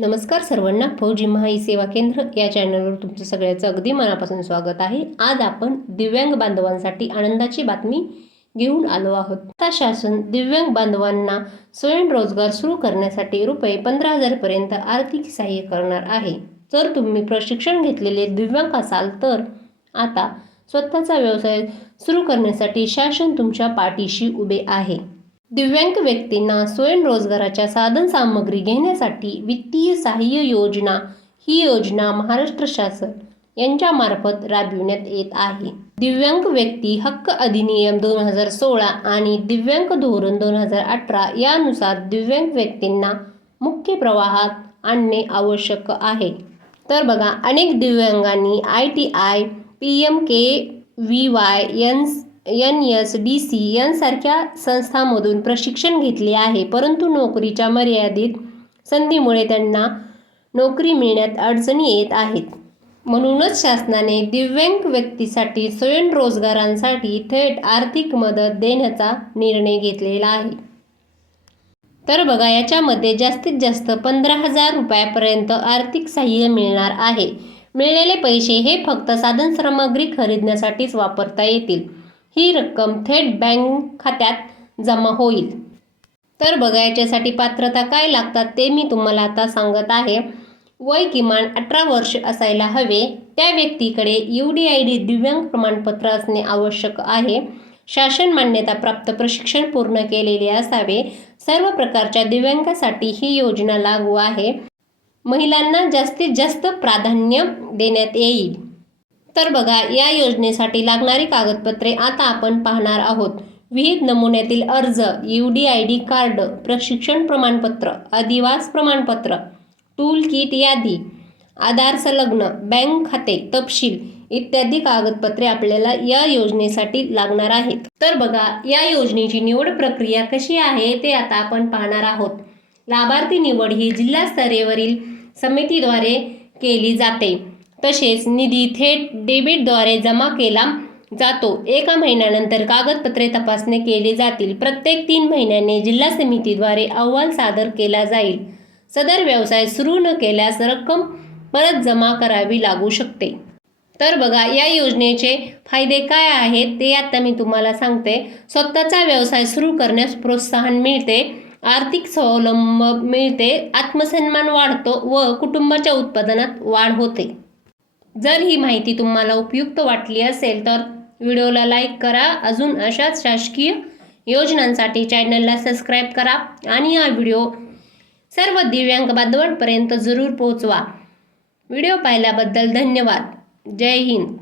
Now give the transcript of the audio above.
नमस्कार सर्वांना. फौजी महाई सेवा केंद्र या चॅनलवर तुमचं सगळ्याचं अगदी मनापासून स्वागत आहे. आज आपण दिव्यांग बांधवांसाठी आनंदाची बातमी घेऊन आलो आहोत. आता शासन दिव्यांग बांधवांना स्वयंरोजगार सुरू करण्यासाठी रुपये 15,000 पर्यंत आर्थिक सहाय्य करणार आहे. जर तुम्ही प्रशिक्षण घेतलेले दिव्यांग असाल तर आता स्वतःचा व्यवसाय सुरू करण्यासाठी शासन तुमच्या पाठीशी उभे आहे. दिव्यांग व्यक्तींना स्वयंरोजगाराच्या साधन सामग्री घेण्यासाठी वित्तीय सहाय्य योजना ही योजना महाराष्ट्र शासन यांच्यामार्फत राबविण्यात येत आहे. दिव्यांग व्यक्ती हक्क अधिनियम 2016 आणि दिव्यांग धोरण 2018 यानुसार दिव्यांग व्यक्तींना मुख्य प्रवाहात आणणे आवश्यक आहे. तर बघा, अनेक दिव्यांगांनी ITI, PMKVY, NSDC यांसारख्या संस्थांमधून प्रशिक्षण घेतले आहे, परंतु नोकरीच्या मर्यादित संधीमुळे त्यांना नोकरी मिळण्यात अडचणी येत आहेत. म्हणूनच शासनाने दिव्यांग व्यक्तीसाठी स्वयंरोजगारांसाठी थेट आर्थिक मदत देण्याचा निर्णय घेतलेला आहे. तर बघा, याच्यामध्ये जास्तीत जास्त 15,000 रुपयापर्यंत आर्थिक सहाय्य मिळणार आहे. मिळालेले पैसे हे फक्त साधनसामग्री खरेदण्यासाठीच वापरता येतील. ही रक्कम थेट बँक खात्यात जमा होईल. तर बघा, याच्यासाठी पात्रता काय लागतात ते मी तुम्हाला आता सांगत आहे. वय किमान 18 वर्ष असायला हवे. त्या व्यक्तीकडे UDID दिव्यांग प्रमाणपत्र असणे आवश्यक आहे. शासन मान्यता प्राप्त प्रशिक्षण पूर्ण केलेले असावे. सर्व प्रकारच्या दिव्यांगासाठी ही योजना लागू आहे. महिलांना जास्तीत जास्त प्राधान्य देण्यात येईल. तर बघा, या योजनेसाठी लागणारी कागदपत्रे आता आपण पाहणार आहोत. विहित नमुन्यातील अर्ज, UDID कार्ड, प्रशिक्षण प्रमाणपत्र, अधिवास प्रमाणपत्र, टूल किट यादी, आधार संलग्न, बँक खाते तपशील इत्यादी कागदपत्रे आपल्याला या योजनेसाठी लागणार आहेत. तर बघा, या योजनेची निवड प्रक्रिया कशी आहे ते आता आपण पाहणार आहोत. लाभार्थी निवड ही जिल्हास्तरावरील समितीद्वारे केली जाते. तसेच निधी थेट डेबिटद्वारे जमा केला जातो. 1 महिन्यानंतर कागदपत्रे तपासणी केली जातील. प्रत्येक 3 महिन्यांनी जिल्हा समितीद्वारे अहवाल सादर केला जाईल. सदर व्यवसाय सुरू न केल्यास रक्कम परत जमा करावी लागू शकते. तर बघा, या योजनेचे फायदे काय आहेत ते आता मी तुम्हाला सांगते. स्वतःचा व्यवसाय सुरू करण्यास प्रोत्साहन मिळते, आर्थिक स्वावलंबन मिळते, आत्मसन्मान वाढतो व कुटुंबाच्या उत्पादनात वाढ होते. जर ही माहिती तुम्हाला उपयुक्त वाटली असेल तर व्हिडिओला लाईक करा. अजून अशाच शासकीय योजनांसाठी चॅनलला सबस्क्राईब करा आणि हा व्हिडिओ सर्व दिव्यांग बांधवांपर्यंत जरूर पोहोचवा. व्हिडिओ पाहिल्याबद्दल धन्यवाद. जय हिंद.